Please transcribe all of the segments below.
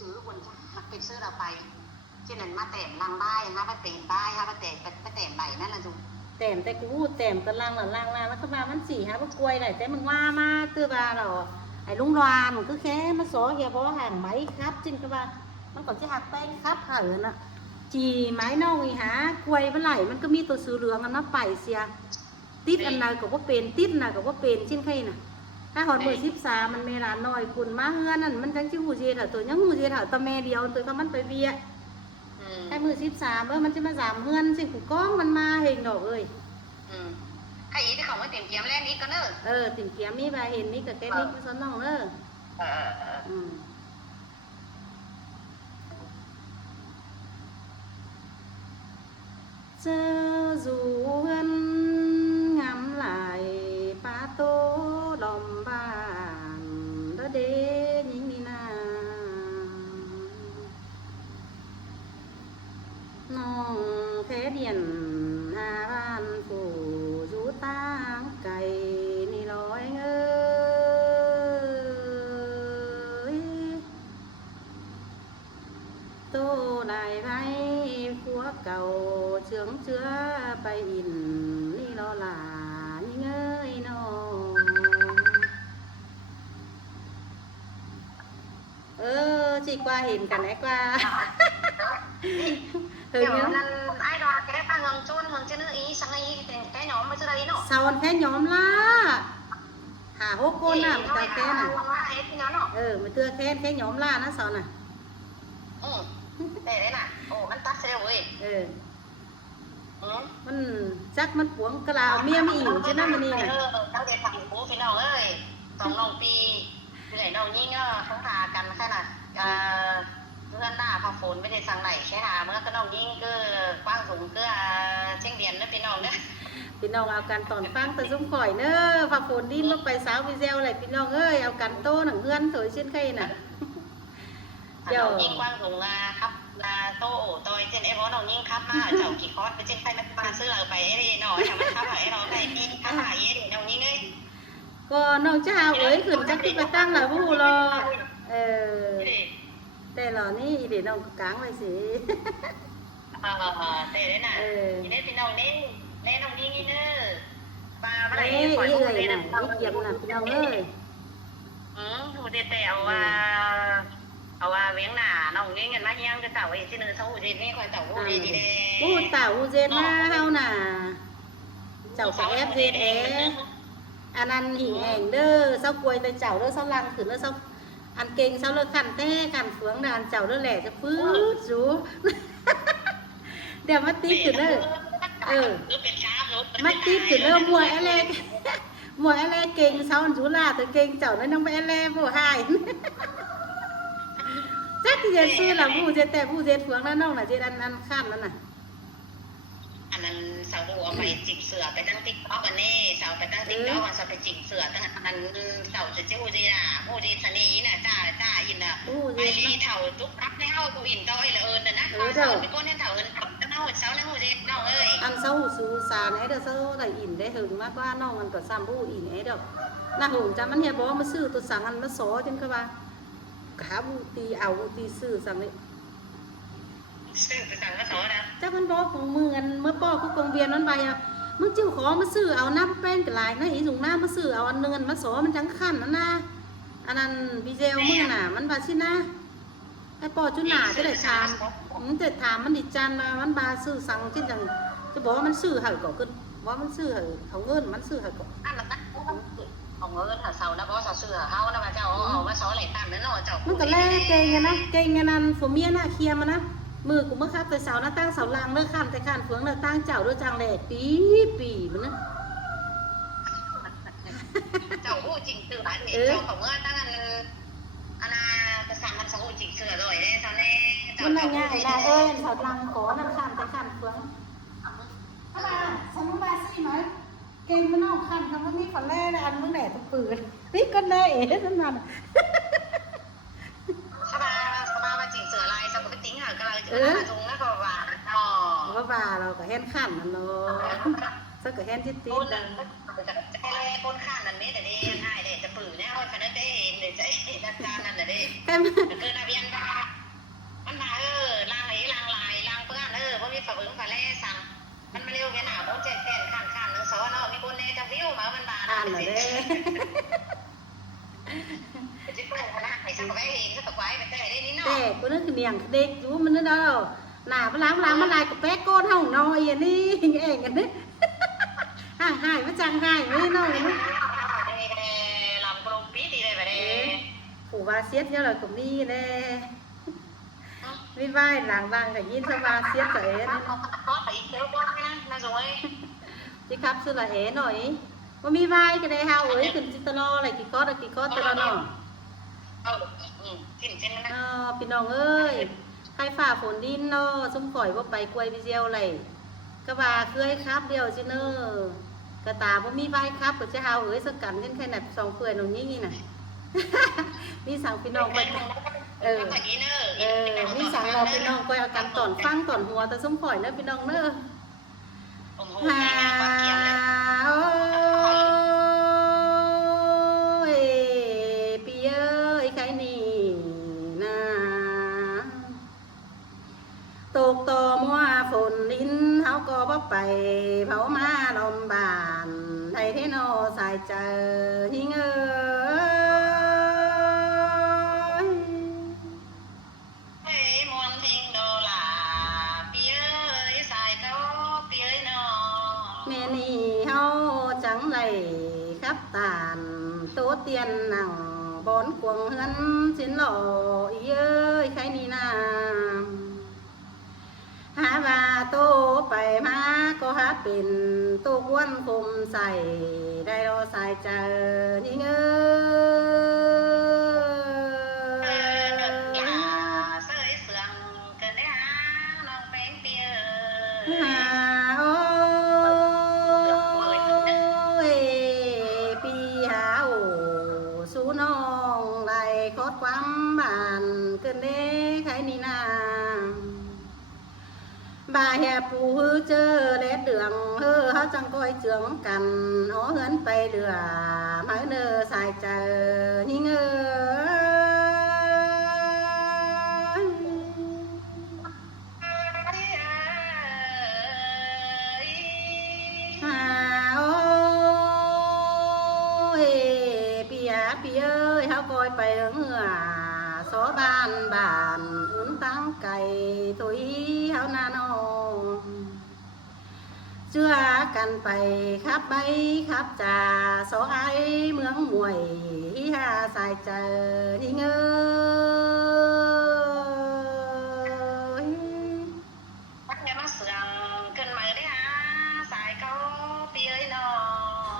ถือคนมันเป็นซื้อเราไปที่นั่นมาแต่มลังบ้ายนะมาเต็มบ้ายฮะมาแต่มาแต่มใบนั่นนะจุ๊แต่มแต่กูพูดแต่มตะลังหลังล่างแล้วก็มามันสี่ฮะว่ากล้วยไหนแต่มึงว่ามาตื้อว่าเราไอ้ลุงรานมันก็แค่มาสอเฮียบอกห่างไหมครับจริงก็ว่ามันก่อนจะหักไปครับค่ะเหรอน่ะจีไม้นอกอีหากล้วยเมื่อไหร่มันก็มีตัวสือเหลืองกันมาไปเสียติดอันไหนก็ว่าเป็นติดอันไหนก็ว่าเป็นชิ้นไข่น่ะถ้าหอดมือ13มันเมลาน้อยคุณมาเฮือนั่นมันจังชิหูเจถาตัวยังหูเจถาตะแม่เดียวตัวก็มันไปเบียให้มือ13มันจะมา3เฮือนสิ่งผูกก้องมันมาเฮงดอกเอ้ยใครอีที่เขามาเต็มเกียมแรกนี้ก็เนอะติ่มเกียมมีใบเห็นนี่กับแกนี่ก็ซ้อนน้องเนอะเจอdù hân ngắm lại phá tố lòng bàn đó đế những đi na nong thế điền hà ban phủ rú tang cày ni lối ơi tô đại vai phúa cầu chướng chứa bay in ni lo là những ơi nó chị qua hình cả nãy qua kiểu lần ai đó cái ta hưởng chôn hưởng trên nước ý sang ý cái nhóm mới chưa đây nó sao anh cái nhóm lá hả hố cô nào mà tao cái này mà tưa cái nhóm la nó sao này để đấy nèมันตัดเซลล์เว้ยมันจักมันปวงกะลาเมียไม่อิ่มใช่ไหมมันนี่น่ะเขาเด็กทำโอ้พี่น้องเอ้ย2 ปีเหนื่อยน้องยิ่งก็เขาหากันแค่น่ะเพื่อนหน้าพาฝนไม่ได้สั่งไหนแค่หาเมื่อก็น้องยิ่งก็กว้างสูงก็เชียงเดียนนะพี่น้องเนอะพี่น้องเอากันตอนฟังแต่ซุ้มข่อยเนอะพาฝนดิ้นลงไปสาววิเซลอะไรพี่น้องเอ้ยเอากันโตหนังเฮือนสวยเช่นไข่น่ะเดี๋ยวยิ่งกว้างสูงครับโตโตยเจนเอวน้องยิ่งครับมาเจ้ากี่คอร์สไปเจนใครมาซื้อเราไปไอ้หน่อยทำไมครับไอ้เราไปนี่ครับหายเดี๋ยวน้องยิ่งเลยก็น้องเจ้าเอ้ยขึ้นจักที่ไปตั้งหล่ะผู้รอแต่หล่อนี่เดี๋ยวน้องกางไว้สิแต่ได้น่ะนี่ได้พี่น้องนี่แน่น้องยิ่งนี่เนอะปลาอะไรปล่อยเลยน่ะนี่เกี่ยมน่ะพี่น้องเอ้ยหูแต่เอาว่าเวียงหน้าน้องยิ่งเงินมาเฮียงจะเต่าไอ้ที่เนื้อเขาหูเจนนี่คอยเต่าหูดีดีเด้หูเต่าหูเจนมาเฮาน่ะเจ้ากับเจนอันนั้นหิ่งแห่งเด้อเศร้ากวยแต่เจ้าเด้อเศร้าลังขึ้นเด้อเศร้าอันเก่งเศร้าเลิกขันแต่ขันเฟืองนานเจ้าเด้อแหล่จะฟื้นสูเดี๋ยวมาตีขึ้นเด้อมาตีขึ้นเด้อมวยอะไรมวยอะไรเก่งเศร้าจูลาแต่เก่งเจ้าแล้วน้องไปอะไรผู้หายจักที่จะซื้อละผู้เจแต่ผู้เจเฟืองนั่นน้องน่ะเจอันข้ามนั่นน่ะอันนั้นสาวดูเอาไปจิกเสือไปตั้งติ๊กต๊อกกันนี่สาวไปตั้งติ๊กต๊อกสาวไปจิกเสือตั้งอันสาวจะเจ้าหูดีน่ะหูดีสนีน่ะจ้าอินน่ะไปรีเถาตุ๊กรับในเฮากูอินต้อยละนะสาวไปก้นให้เถาตั้งเฮาเช้าในหูดีน้องเอ้ยอันเช้าสูสานไอ้เด้อเช้าได้อินได้หึงมากกว่าน้องมันก็ซ้ำผู้อินไอ้เด้อน่าหงจำมันเฮียบอกมาซื้อตัวสั่งอันมาสอจนก็ว่าขาบูตีเอาบูตีซื้อสั่งเลยซื้อไปสั่งก็สอนะจ้ามันบอกของมือกันเมื่อป้อกูกองเบียนนั้นไปอ่ะมึงจิ้วขอมาซื้อเอาน้ำแป้งกระไรนะอีถุงน้ำมาซื้อเอาอันเงินมาสอมันจังขั้นนั่นนะอันนั้นบีเจลมึงน่ะมันบาชินะไอ้ป้อจุนหนาจะได้ถามจะถามมันดิจันมามันบาซื้อสั่งที่จังจะบอกว่ามันซื้อเหรอก่อนขึ้นว่ามันซื้อเหรอเขาเงินมันซื้อเหรอก่อนเอาเงินหาเสานะเพราะเสาเสือเขานะมาเจ้าเอามาซ้อไหลตามนั่นเนาะเจ้ามันก็แล่เก่งไงนะเก่งไงนั่นฝนเมียหน้าเคียมนะมือกูเมื่อครับแต่เสาหน้าตั้งเสาลางเลิกข้ามแต่ข้ามเฟืองเลิกตั้งเจ้าด้วยจางแหล่ปีมันนะเจ้าหูจริงตื่นอันนี้เจ้าของเมื่อตั้งอันน่ะกระสังมันสหูจริงเสือเลยได้ตอนนี้มันอะไรเงี้ยไอ้เอ้ยเสาลางขอนั่งข้ามแต่ข้ามเฟืองอะไรสมุนไพรสิไหมเก่งมันเอาคันคำว่านี่ฝันแร่อันมึงแหล่ตัวปืนนี่ก็ได้นั่นมันสบายมาจริงเสือลายสมุนไพรจริงเหรอกำลังจะมาจุงนะก็ว่าว่าเราก็แห่นขันนั่นเนาะสักก็แห่นที่ตีนดังจะให้คนข้างนั่นนี่แต่เด้ง่ายเลยจะปืนเนี่ยเขาขนาดเด้เดี๋ยวจะจัดการนั่นแต่เด้เกินอาเบียนบ้า สักไว้เองสักไว้ไปแต่ได้นี่เนาะ แต่กูนึกคือเนียงเด็กอยู่มันนึกเอาหน้าพล้างมาลายกับแป๊กโก้นเฮาน้อยอันนี้เองกันนี่ห่างหายมาจังหายไม่น้อยนี่ ลำกลมปีดีเลยไปเลย ผู้ว่าเสียดเนี่ยเราก็มีแน่ไม่ไหวหลังบางกับยินสบาเสียดกับเอ๋นี่ có phải kéo qua nha là rồi จิครับสุดละเอ๋หน่อยว่ามีไหวก็ได้เฮาเอ้ยขึ้นจิตรออะไรกี่ก้อนตะละเนาะ xin xin พี่น้องเอ้ยใครฝ่าฝนดินเนาะสมข่อยว่าไปกล้วยไปเจียวอะไรก็ว่าเคยครับเดียวจิเนอกระตาบ่มีไหวครับก็จะเฮาเอ้ยสักกันแค่ไหนสองเพื่อนตรงนี้น่ะมีสั่งพี่น้องไปมีสั่งเราพี่น้องไปเอากันตอนฟังตอนหัวแต่สมข่อยเนอะพี่น้องเนอะโอ้ยพี่เอ้ยใครนี่นะตกต่อมัวฝนลิ้นเฮาก็บ่ไปเผามาลมบานไทยเทโนสายเจอหิงเอ้แม่นี่เฮาจังไรครับตานโตเตียนนั่งบอนควงเฮือนสินหล่ออีเอ้ยใครนี่นาหาว่าโตไปมาก็หาเป็นโตกวนคมใส่ได้รอสายเจอนี่เอ้น้องไหลคดความบานเกินเด้ใครนี่นาบ่าแห่ปูฮือเจอเล็ดเดืองเฮอเขาจังก้อยเจืองกันอ๋อเหินไปเดือมาเนอสายเจอหิงเอ้พี่เอ้ยเขาคอยไปเหงื่อสอบานอุ่นตั้งไก่ถุยเขาหน้านองเชื่อกันไปครับไปครับจ่าสอไอเมืองมวยที่หาสายเจอที่เงย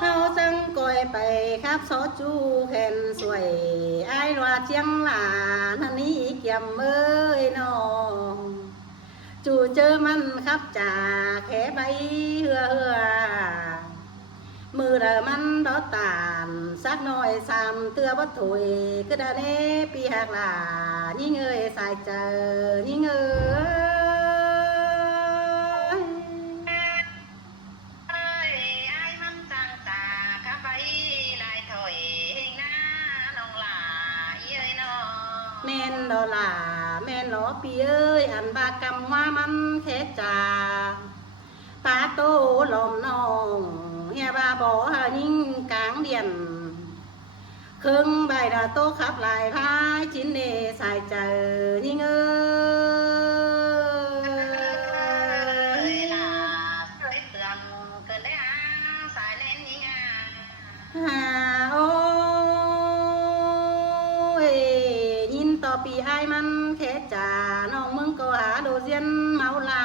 เขาจังก้อยไปครับซอจูแขนสวยไอ้รอเชียงหลานฮันนี้เกี่ยมเอ้ยน้องจู่เจอมันครับจ่าแค่ใบเหือมือเดอมันดอตานสักหน่อยสามเตือวัดถุยก็ได้เน่ปีหักหลายิ่งเอ้ยสายเจอยิ่งเอ้แม่นดอลาแม่นหลอปีเอ้ยอันบากำว่ามันแค่จ่าปาโตลมน้องเฮียบาบ่ยิ่งกลางเดียนเครื่องใบดาโตขับลายพายชิ้นเนสายเจอยิ่งเอ้ยโอ้ยยินต่อปีไอ้มันแค่จ่าน้องมึงก็หาโดเซียนเมาลา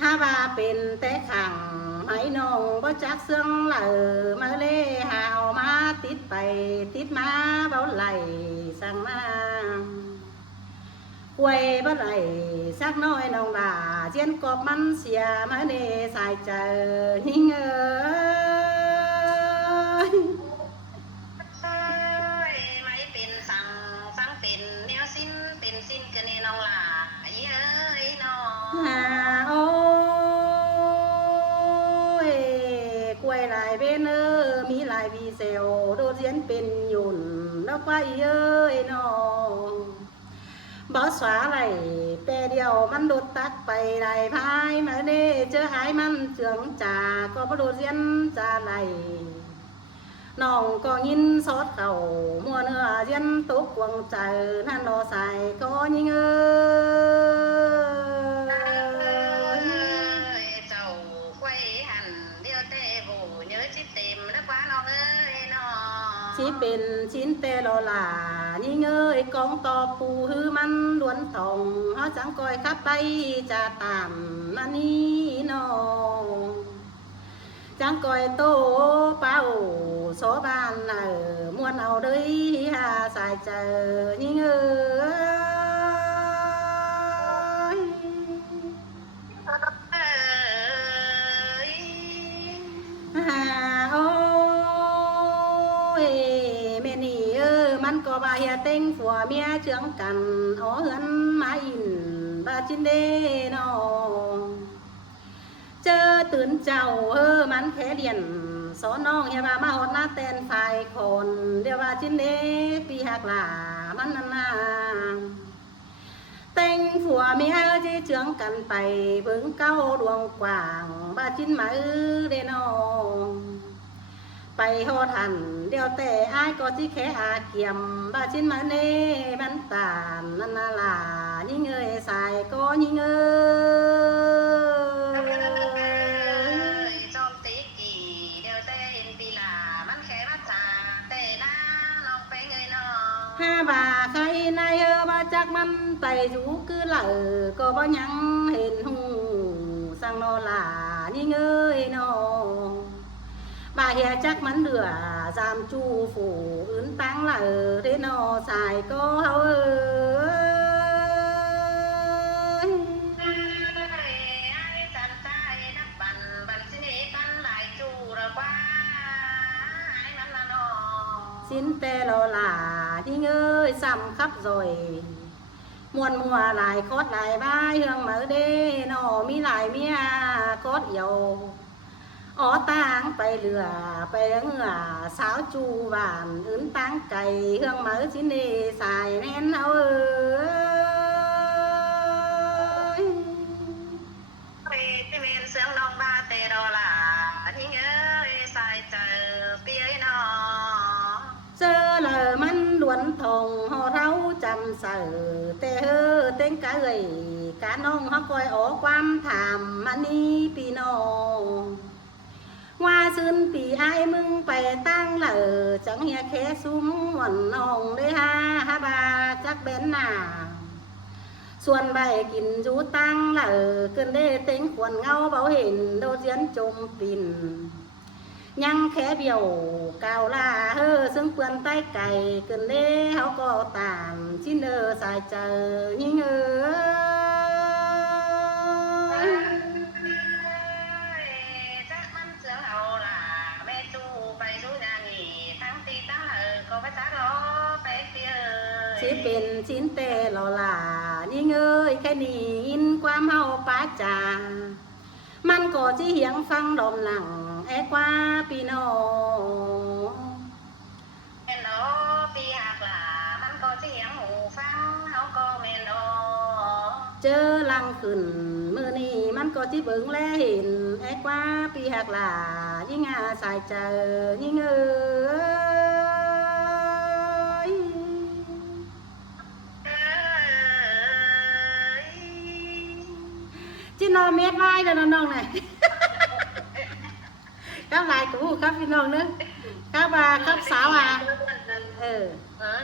หาว่าเป็นแต่ขังให้น้องบ่จักเสื่องเหล่อมาเล่หาวมาติดไปติดมาเบาไหลสั่งมาป่วยบ่ไหลสักน้อยน้องลาเจียนกบมันเสียมาเน่สายเจอหิงเอ้ยไม่เป็นสั่งเป็นแนวสิ้นเป็นสิ้นกันนี่น้องลาเอ้ยน้องโอ้ยกล้วยลายเบนมีลายวีเซลโดเรียนเป็นยุ่นแล้วไปเอ้ยน้องบ่สวาไหลแปรเดียวมันโดดตักไปไหลพายมาเน่เจอหายมันเจืองจ่าก็บ่โดดเรียนจ่าไหลน้องก็ยินซอดเข่ามัวเนื้อเ dân tốt quần trời na nó xài có những sầu quay hẳn điêu tê vụ nhớ chít tìm nó quá non ơi nó chỉ bên chín tê lo là những ơi con to phù hư man luồn thòng họ chẳng coi khắp bay trà tạm na ni nó chẳng coi tô bao số bàn ở muôn nào đấy hà xài chờ những ơi hà ôi mẹ nì ơiมันcó bà hiền tinh phùa mía trưởng cằn ó hươn mái in bà chín đê nó chớตื่นเจ้ามันแค่เดียนสอนน้องอย่าว่ามาหดหน้าแตนฝ่ายคนเดี๋ยวว่าชิ้นเด็กปีหักหลามันนั่นนาแต่งผัวเมียที่เชื่องกันไปเบิ่งเก้าดวงกว่างบ้าชิ้นมาเดนองไปหอทันเดี๋ยวแต่อ้ายก็ที่แค่อาเกียมบ้าชิ้นมาเน่บันตานนั่นนาลายิ่งเงยสายก็ยิ่งเงยbà khai nay ba chắc man tay rú cứ lỡ có bao nhắn hình hùng sang nó là như ngơi nó bà hiền chắc mắn lửa giảm chu phủ ứng tăng lỡ thế nó xài có hao xin tê lo là đi ơi xăm khắp rồi muôn mùa lại khót lại vai hương mở đê nó mi lại mía khót dầu ó tangไปเหลือไปเหงื่อสาวจูหวานอื้นตั้งไก่เฮืองmở xin đi xài nénเอาที่เมนเสียงน้องบ้าเตโดล่ะที่เอ้ยใส่เจอเปียนอsơ lờ man luồn thòng họ rau chầm sở tê hơ tên cá gầy cá nông họ coi ổ quan thảm mani pi nô hoa sơn pi ai mưngไปตั้งเหลอchẳng nghe khé súng nguồn nòng đấy ha bà chắc bén nàส่วนใบกินจูตั้งเหลอเกินได้เต็งขวนเงาเบาเห็นโดดเสียนจมปิ่นยังแค่เบี้ยวกาวลาซึ่งเปื้อนใต้ไก่เกินเล่เขาก็ตามชิ้นสายเจอยิ่งจักมันเสือเอาล่ะแม่จูไปจูนางงีทั้งตีตั้งก็ไปจักล้อไปเตี้ยชิ้นเป็นชิ้นเตะหล่อหล่ายิ่งแค่นี้อินความเฮาป้าจ่ามันก็จะเหียงฟังดมหลังแอกว่าปีโนเมนโอปีหักล่ะมันก็จะเหียงหูฟังเขาก็เมนโอเจอลังขึ้นมือนี้มันก็จะเบิ่งแลเห็นแอกว่าปีหักล่ะยิ่งอาสายเจอยิ่งจีนอเม็ดไว้แล้วน้องๆหน่อยครับหลายกูครับพี่น้องเนอะครับครับสาว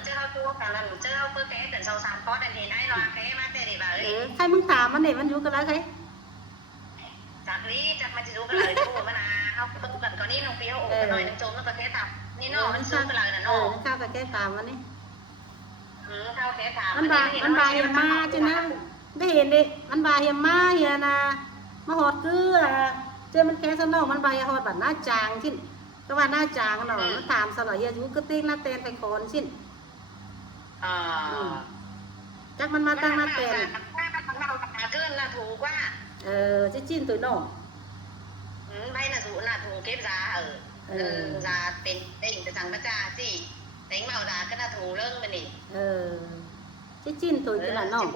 เจ้าตัวกันแล้วเจ้าเพื่อแก้แต่สาวสามก้อนอันนี้ได้รอแก้มาเจ๊ดิบ่าวใครมึงถามมันเนี่ยมันอยู่กันแล้วใครจากนี้จากมันจะดูกันเลยดูมันนะเขาตู้กันก่อนนี่น้องเปียวโอ้หน่อยน้องโจมแล้วก็แก้ถามนี่น้องมันสู้กันเลยนะน้องข้าวกับแก้ถามวันนี้ข้าวแก้ถามมันบาเฮียมาจีนะได้เห็นดิมันบาเฮียมาเฮียนะมาหอดคือเจอมันแค่สนองมันใบหอดบัดหน้าจางชิ้นก็ว่าหน้าจางหน่อยมันถามสลายเยอะอยู่ก็ติ้งหน้าเตนไปคอนชิ้นจักมันมาตั้งหน้าเตนเกินน่ะถูกว่าจะจิ้นตัวน้องใบน่ะถูกน่ะถูกเก็บยายาเป็นเต่งจะสั่งพระจ่าสิเต่งเมายาก็น่ะถูกเรื่องมันนี่จะจิ้นตัวจะละน้อง